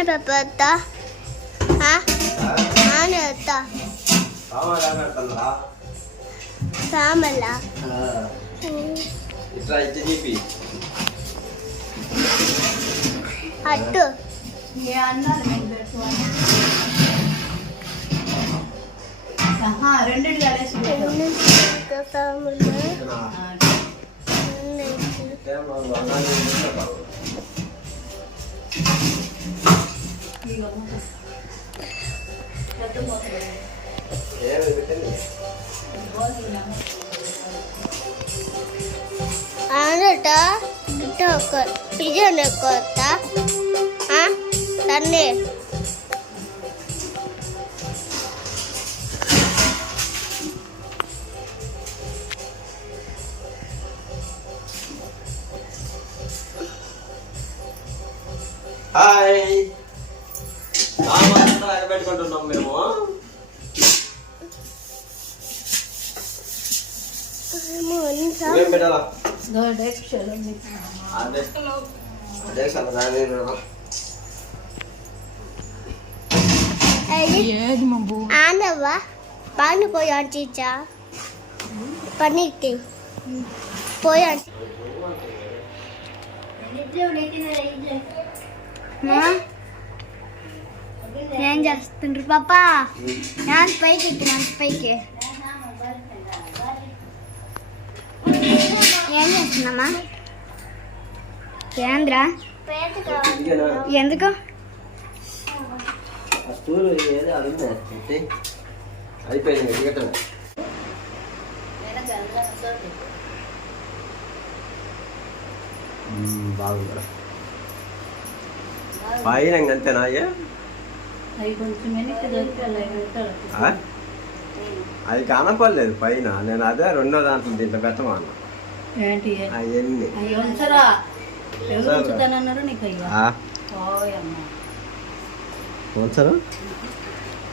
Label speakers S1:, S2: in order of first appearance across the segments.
S1: పెద్ద నాన్న పెద్ద సామల
S2: ఇట్లా ఇచ్చి చెప్పి
S1: అట్టు
S3: ఏ అన్నారు నేను పెట్టుకోవాలి ఆహా, రెండిటి కలిసి పెట్టు.
S1: సామల ఆనట ఇటు ఒక పిజన్ కొత్త తన్నే.
S2: అదే అదే సరదానే
S3: ఏది మా బూ
S1: ఆనవ్వ పాను పోయి అంటించా పనికి పోయి అంటి ఏం చేస్తుండ్రు పాపా నేను పైకి ఎక్కినాను పైకి ఏం చేస్తున్నామా? ఏంద్ర? ఎందుకు?
S2: బాగుందా పైన అంతేనా అయ్యా? అది కనపడలేదు పైన. నేను అదే రెండో దాంట్లో దీంట్లో పెట్టమన్నా.
S3: ఏంటి?
S2: అవన్నీ.
S3: అవి ఉంచరా? ఎవరు ఉంచుతానన్నారు నీకు అయ్యా? ఓయమ్మ
S2: ఉంచరు?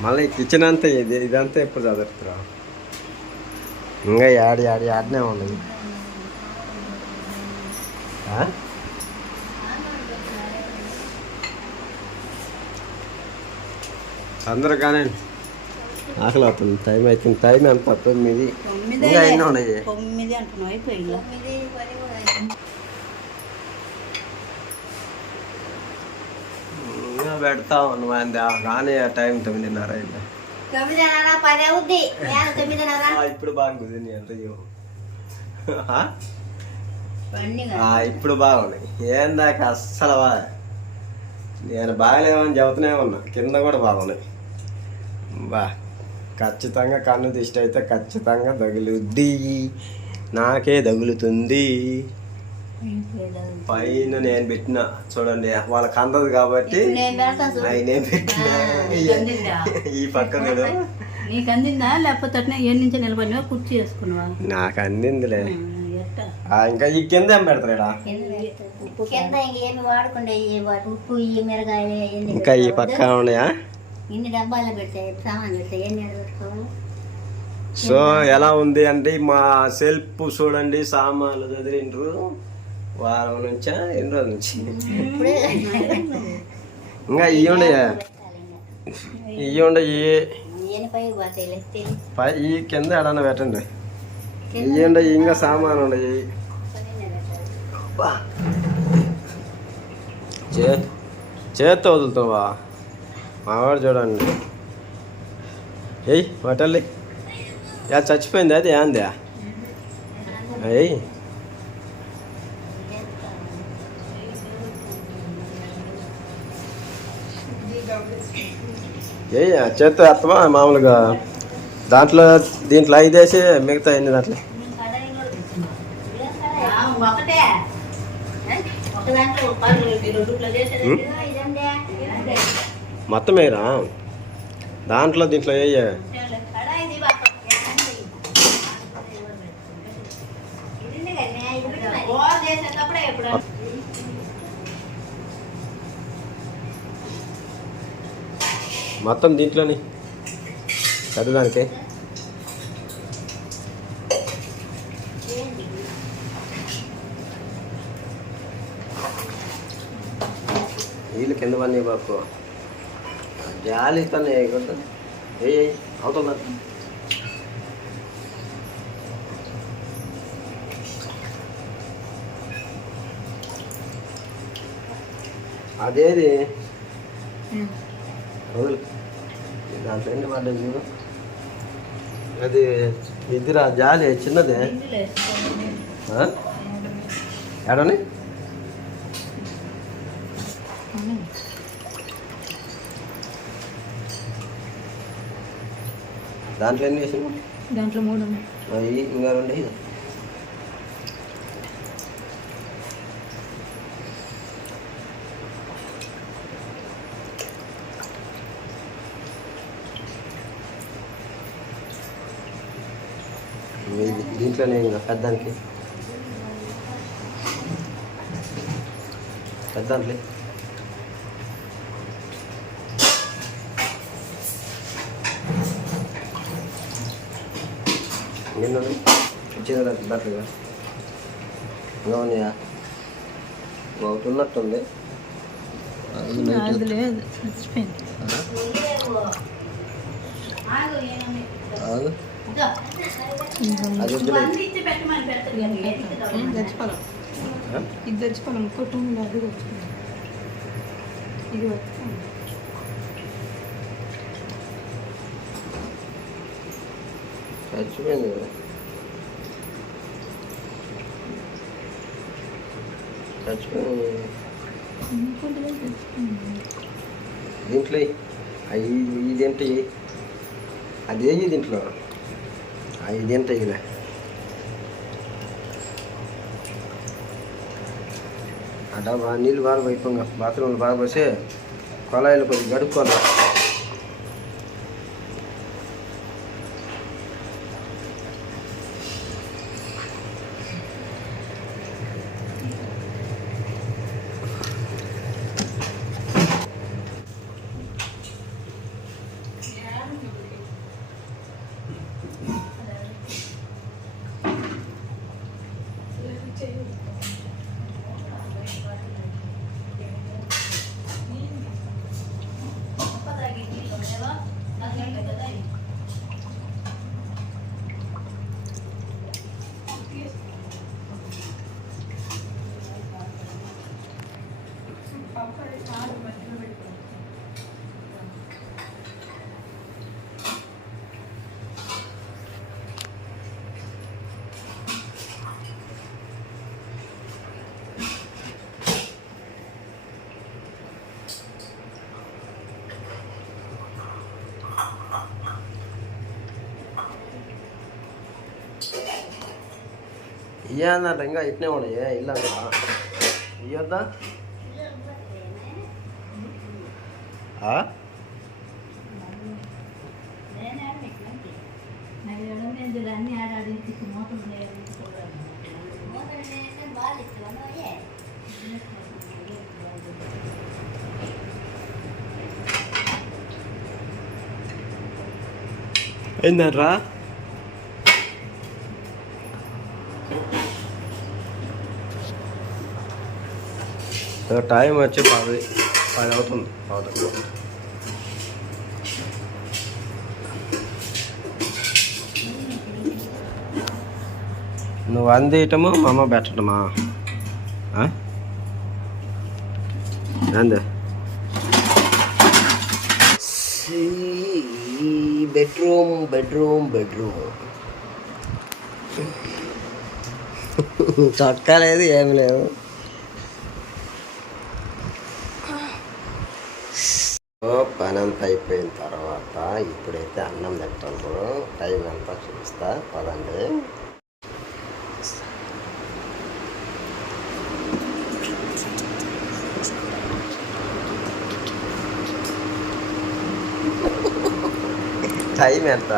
S2: మళ్ళీ కిచెన్ అంతా ఇది ఇదంతా ఎప్పుడు చదువుతురా? ఇంకా యాడి యాడి యాడనే ఉన్నది ఆ? ఆకలి అవుతుంది టైం అవుతుంది టైం ఎంత తొమ్మిది ఇంకా ఎన్ని ఉన్నాయి?
S3: తొమ్మిది అంటున్నావు అయిపోయిందా.
S2: ఇంకా పెడతా ఉన్నాం కానీ ఆ టైం తొమ్మిదిన్నర అయింది. ఇప్పుడు బాగా కుదిరింది. ఇప్పుడు బాగున్నాయి ఏం దాకా అస్సలు బా నేను బాగలేవని చెబుతూనే ఉన్నా. కింద కూడా బాగున్నాయి. బా. ఖచ్చితంగా కన్ను దిష్టి అయితే ఖచ్చితంగా తగులుద్ది. నాకే తగులుతుంది. పైన నేను పెట్టిన చూడండి వాళ్ళకి అందదు కాబట్టి
S3: నేను
S2: పెట్టిన? ఈ పక్క చూడు
S3: నీకు అందిందా? లేకపోతే అట్నే ఏ నుంచి నిలబడినా కుర్చీ వేసుకున్నావా?
S2: నాకు అందిందిలే. ఇంకా ఈ కింద ఏం పెడతాడా
S1: కింద ఇంకేమి వాడకుండా ఉప్పు ఈ మిరగాయలు
S2: ఇంకా ఈ పక్క ఉన్నాయా?
S1: ఇన్ని డబ్బాలు పెడతాయి సామాన్లు పెడతాయి ఎన్ని ఎక్కడ పెట్టుకోవాలి
S2: సో ఎలా ఉంది అంటే మా సెల్ఫ్ చూడండి సామాన్లు చదివిండ్రు. వారం నుంచా ఎన్ని రోజుల నుంచి? ఇంకా ఇవి ఉండయా ఇవి ఉండయి
S1: ఎన్ని పైకి పోతాయి లెత్తి
S2: పై ఈ కింద ఎడన్నా పెట్టండి. ఇవి ఉండయి ఇంకా సామాన్ ఉండయి చేత్తో వదులుతావా మావాడు చూడండి. ఏయ్ వటల్లి. యా చచ్చిపోయింది? అది ఏంది? ఏయ్. ఏయ్ చేత్తో వేస్తావా మామూలుగా? దాంట్లో దీంట్లో ఐదేసి మిగతా ఎన్ని దాంట్లో?
S3: ఒకటే ఒక దాంట్లో పళ్ళు ఈ రెండుట్లో చేసేది
S2: ఉం? మొత్తం వేయరా దాంట్లో దీంట్లో ఏ మొత్తం దీంట్లోని చదవడానికి నీళ్ళు కింద పని బాపు జాలితో వేయకూడదు ఏ అవుతుందా అదేది వదులు. దాంట్లో పడ్డాయి చూడు అది ఇదిరా జాలి చిన్నదే ఆ? దాంట్లో ఎన్ని వేసినావు?
S3: దాంట్లో మూడు.
S2: అవి ఇంకా రెండు దీంట్లోనే ఇంకా పెద్దానికి. పెద్దాంట్లే నిన్న చిన్న బట్టలుగా ఇంకా ఉన్నాయా ఒకటి ఉన్నట్టుంది అది నైట్.
S3: అది లేదు చచ్చిపోయింది
S2: ఆగు.
S3: ఇంకా
S2: అది వద్దులే.
S3: ఉమ్, చచ్చిపోదాం
S2: ఆ?
S3: ఇది చచ్చిపోదాం ఇంకోటి అది ఇది
S2: చచ్చిపోయింది కదా చచ్చిపోయింది దీంట్లో అవి ఇదేంటి అదే దీంట్లో అవి ఇదేంటి ఇలా అట బాగా నీళ్ళు బాగా పోయిపోగా బాత్రూంలో బాగా పోసి కొలాయిలు కొద్దిగా గడుపుకోవాలి ఇయ్యన్నట ఇంకా ఇట్నే ఉన్నాయి. ఇల్లు అంతా? ఇయ్యొద్దా ఆ?
S3: అన్ని ఆడాడించి మోటార్
S2: ఏందర్రా టైం వచ్చి పది పది అవుతుంది అవుతుంది నువ్వు అందేయటమా మా అమ్మ పెట్టడమా ఆ? అందే బెడ్రూమ్ బెడ్రూమ్ బెడ్రూమ్ చొక్కా లేదు ఏమి లేదు పని అంతా అయిపోయిన తర్వాత ఇప్పుడైతే అన్నం తింటారు టైం ఎంత? చూపిస్తా. పదండి. టైం ఎంత?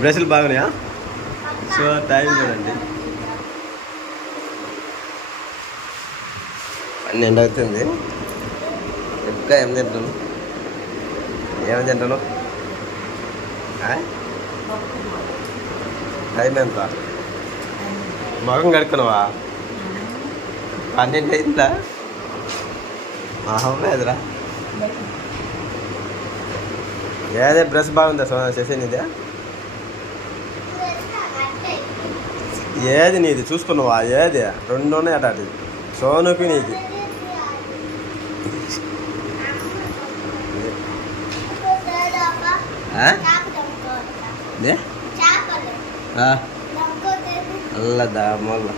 S2: బ్రష్లు బాగున్నాయా? సో టైం చూడండి. పన్నెండు అవుతుంది. ఇంకా ఏం తింటాను ఏం తింటాను టైం ఎంత? మగం కడుక్కున్నావా? పన్నెండు అయిందా? అవ్వలేదురా ఏదే బ్రష్ బాగుందా సో చేసే ఇదే ఏది నీది? చూసుకున్నావా? ఏది? రెండు ఉన్నాయి అటు అది. సోనుకి నీది. ఆ? ఏ? ఆ, అల్లదా మొల్ల.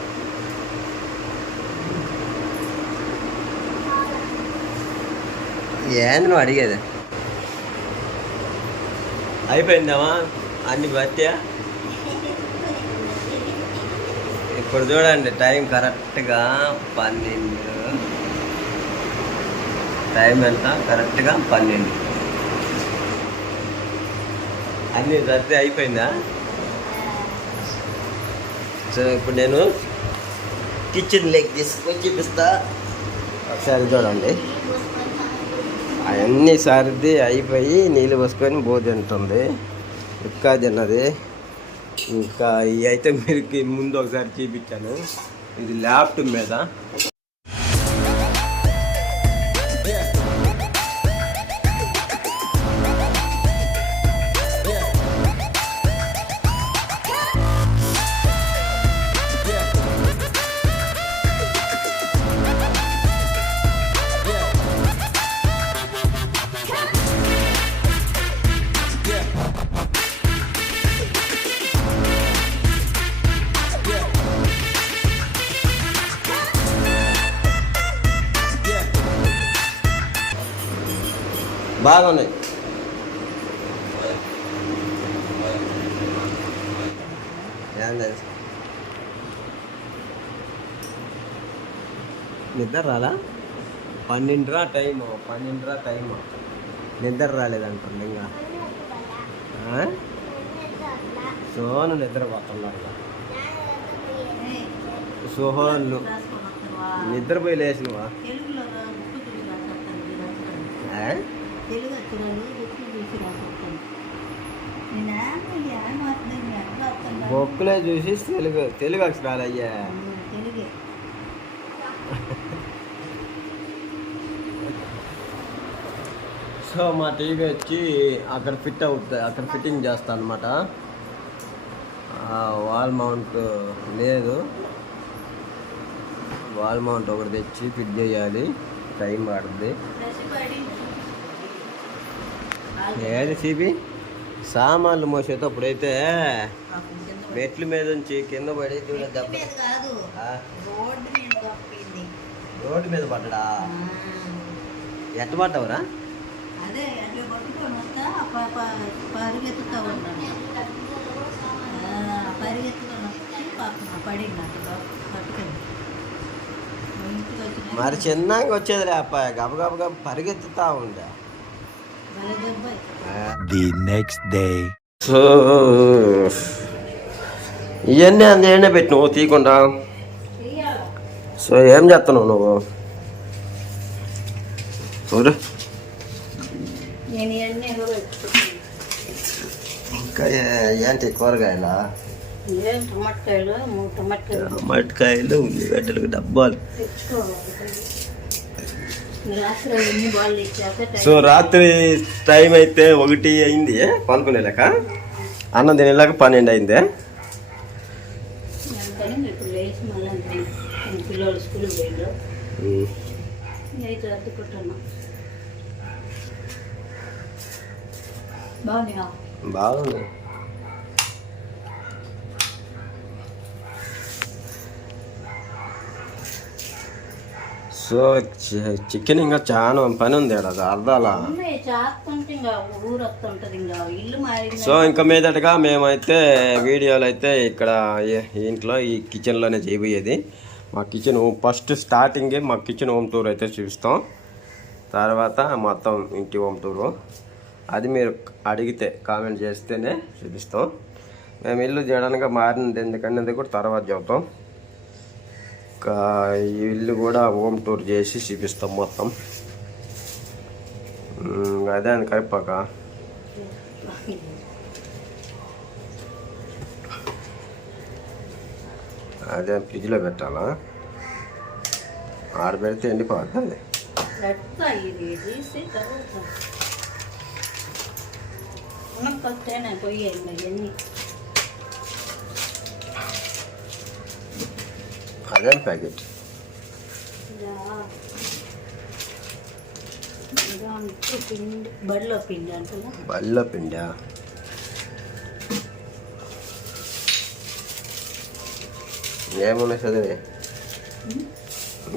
S2: ఏంది నువ్వు అడిగేది? అయిపోయిందామా? అన్ని బత్యా ఇప్పుడు చూడండి టైం కరెక్ట్గా పన్నెండు. టైం ఎంత? కరెక్ట్గా పన్నెండు. అన్ని సర్ది అయిపోయిందా? సో ఇప్పుడు నేను కిచెన్ లెగ్ తీసుకొని చూపిస్తా. ఒకసారి చూడండి. అవన్నీ సర్ది అయిపోయి నీళ్ళు పోసుకొని బోధింటుంది ఇంకా తిన్నది. ఇంకా ఇవి అయితే మీరు ముందు ఒకసారి చూపించాను. ఇది ల్యాప్టాప్ మీద. బాగున్నాయి ఏంది? నిద్ర రాలా? పన్నెండురా టైము పన్నెండురా టైము. నిద్ర రాలేదంటుంది ఇంకా. ఆ? సోను నిద్ర పోతున్నారు సోహన్లు నిద్రపోయి లేచినవా?
S3: తెలుగు అక్షరాలు బుక్ చూసి నేను వస్తాను
S2: బొక్కులే చూసి తెలుగు తెలుగు అక్షరాలు అయ్యా.
S3: తెలుగే.
S2: సో మా టీవీ వచ్చి అక్కడ ఫిట్ అవుతుంది అక్కడ ఫిట్టింగ్ చేస్తాను అనమాట వాల్ మౌంట్ లేదు. వాల్ మౌంట్ ఒకటి తెచ్చి ఫిట్ చేయాలి. టైం పడుతుంది ఏది సిబి? సామాన్లు మోసేటప్పుడైతే మెట్ల మీద నుంచి కింద పడి
S3: రోడ్డు మీద
S2: పడ్డా ఎట్ట పడ్డావురా? మరి చిన్నగా వచ్చేదిలే అబ్బాయి గబ గబ గబ పరిగెత్తుతా ఉండే.
S4: The next day.
S2: సో ఇవన్నీ అందులోనే పెట్టి నువ్వు తీయకుండా? సో ఏం చేస్తున్నావు నువ్వు? చూడు. ఇంకా ఏ- ఏంటి కూరగాయల?
S3: టమాటకాయలు?
S2: ఉల్లిగడ్డలు డబ్బాలు
S3: తెచ్చుకోవాలి రాత్రి ఎన్ని బాళ్ళు ఇచ్చాక
S2: సో రాత్రి టైం అయితే ఒకటి అయింది పనుకునే లెక్క అన్నం తినేలాక పన్నెండు అయింది?
S3: అందుకని ఇప్పుడు లేచి మళ్ళీ పిల్లలు స్కూల్ పోయిండు అయితే అద్దుకుంటున్నా బాగుంది
S2: బాగుంది సో చికెన్ ఇంకా చాలా పని ఉంది అర్థాల సో ఇంకా మీదటగా మేమైతే వీడియోలు అయితే ఇక్కడ ఇంట్లో ఈ కిచెన్లోనే చేయబోయేది. మా కిచెన్ ఫస్ట్ స్టార్టింగే మా కిచెన్ హోమ్ టూర్ అయితే చూపిస్తాం తర్వాత మొత్తం ఇంటి హోమ్ టూరు. అది మీరు అడిగితే కామెంట్ చేస్తేనే చూపిస్తాం. మేము ఇల్లు చేయడానికి మారినది ఎందుకనేది కూడా తర్వాత చెబుతాం. ఇల్లు కూడా హోమ్ టూర్ చేసి చూపిస్తాం మొత్తం. అదే అని కరిపాక. అదే ఫ్రిడ్జ్లో పెట్టాలా? ఆడబెడితే ఎండిపోతుంది
S3: పెడతా
S2: అదే ప్యాకెట్
S3: దాంట్లో పిండి. బడిలో పిండి అంటున్నా
S2: బల్ల పిండా ఏమున్నాయి చదివి?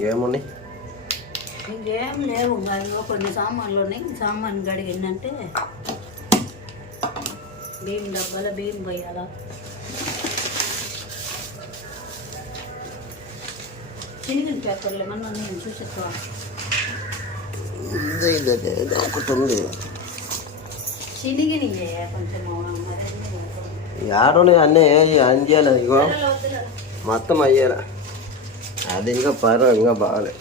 S2: ఏమున్నాయి
S3: ఇంకేం లేవు కొన్ని సామాన్లు ఉన్నాయి. సామాన్ గడిగిందంటే బియ్యం డబ్బాల బియ్యం పోయాలా. చినిగిన పేపర్లు ఏమన్నా నేను చూసేస్తా
S2: ఒకటి ఉంది.
S3: కొంచెం
S2: అన్నీ అంజేయాలి ఇగో మొత్తం అయ్యాల. అది ఇంకా పర్వ ఇంకా బాగాలే.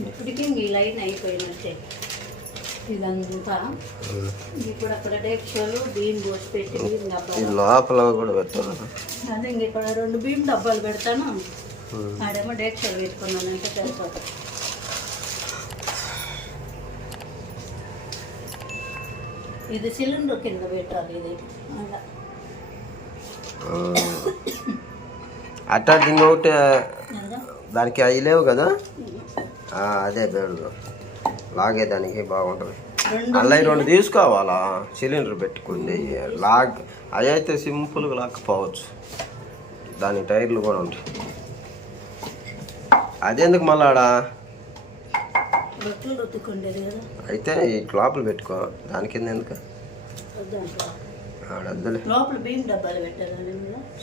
S3: ఇప్పటికీ మీ లైన్ అయిపోయినట్టే ఇదంతా. ఇప్పుడు అక్కడ డేక్షలు బియ్యం పోసి పెట్టి బియ్యం డబ్బాలు.
S2: లోపల కూడా పెట్టాలి?
S3: అదే ఇంక ఇక్కడ రెండు బియ్యం డబ్బాలు పెడతాను. ఆడేమో డేక్షలు పెట్టుకున్నాను అంటే సరిపోతుంది. ఇది సిలిండర్ కింద పెట్టాలి ఇది. అలా.
S2: అట్టా ఇంకొకటి
S3: అదా?
S2: దానికి అవి లేవు కదా? అదే బెడ్ లాగేదానికి బాగుంటుంది.
S3: రెండు
S2: అలా రెండు తీసుకోవాలా? సిలిండర్ పెట్టుకుంది లాగ్ అవి అయితే సింపుల్గా లాక్కపోవచ్చు. దాని టైర్లు కూడా ఉంటాయి. అదెందుకు మళ్ళీ ఆడ?
S3: రొట్టెలు రుద్దుకుండేది కదా.
S2: అయితే ఈ లోపల పెట్టుకో దాని కింద ఎందుకు? ఆడద్దులే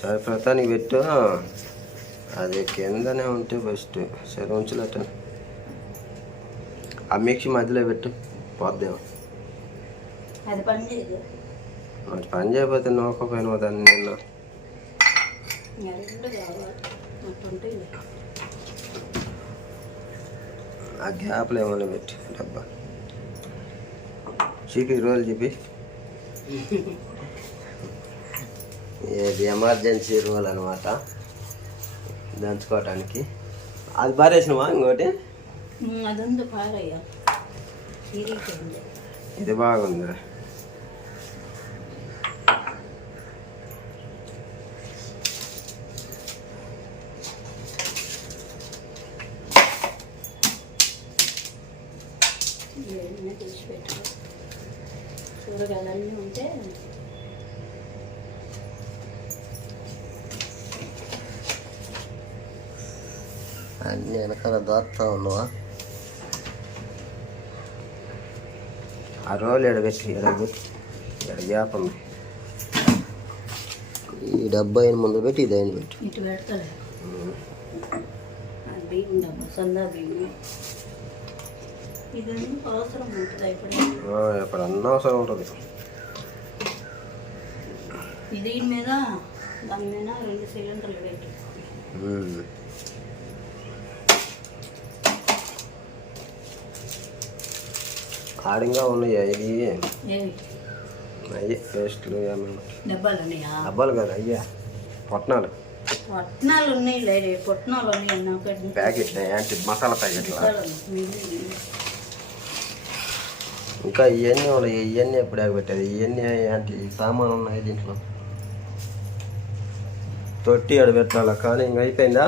S2: సరే ప్రతానికి పెట్టు. అది కిందనే ఉంటే బెస్ట్. సరే ఉంచులట ఆ మిక్సీ మధ్యలో పెట్టు. పోద్దేమో
S3: అది పని చేయదు.
S2: మరి పని చేయకపోతే నోకపోయినా దాన్ని నిన్న ఆ గ్యాప్లో ఏమైనా పెట్టి డబ్బా. చీపి రోజులు చెప్పి. ఇది ఎమర్జెన్సీ రూల్ అనమాట దంచుకోవటానికి. అది బారేసినవా ఇంకోటి?
S3: అదంతా పారయ్యా ఇరిగిపోయింది
S2: ఇది బాగుంది
S3: ఇవన్నీ తీసి పెట్టుకో కూరగాయలన్నీ ఉంటే
S2: అన్ని వెనకాల దోత్తా ఉన్నావా ఆ రోజులు ఎడబెట్టి ఎడబెట్టి ఎడ ఉంది ఈ డబ్బా అయిన ముందు పెట్టి ఇది అయిన పెట్టి.
S3: ఇటు పెడతలే. బియ్యం డబ్బా సందా బియ్యం.
S2: అన్న అవసరం ఉంటుంది.
S3: ఇది మీద దాని మీద రెండు సిలిండర్లు పెట్టి.
S2: ఆడింగా ఉన్నాయి
S3: ఏవి
S2: అయ్యి పేస్ట్లు
S3: డబ్బాలు
S2: కదా అయ్యా. పొట్నాలు.
S3: పొట్నాలు ఉన్నాయి పొట్నాలు ఉన్నాయి
S2: ఏంటి? మసాలా ప్యాకెట్లు. ఇంకా ఇవన్నీ ఉన్నాయి ఇవన్నీ ఎప్పుడు పెట్టేది ఇవన్నీ ఏంటి? సామాన్ ఉన్నాయి దీంట్లో. తొట్టి ఆడ పెట్టాలా? కానీ ఇంక అయిపోయిందా?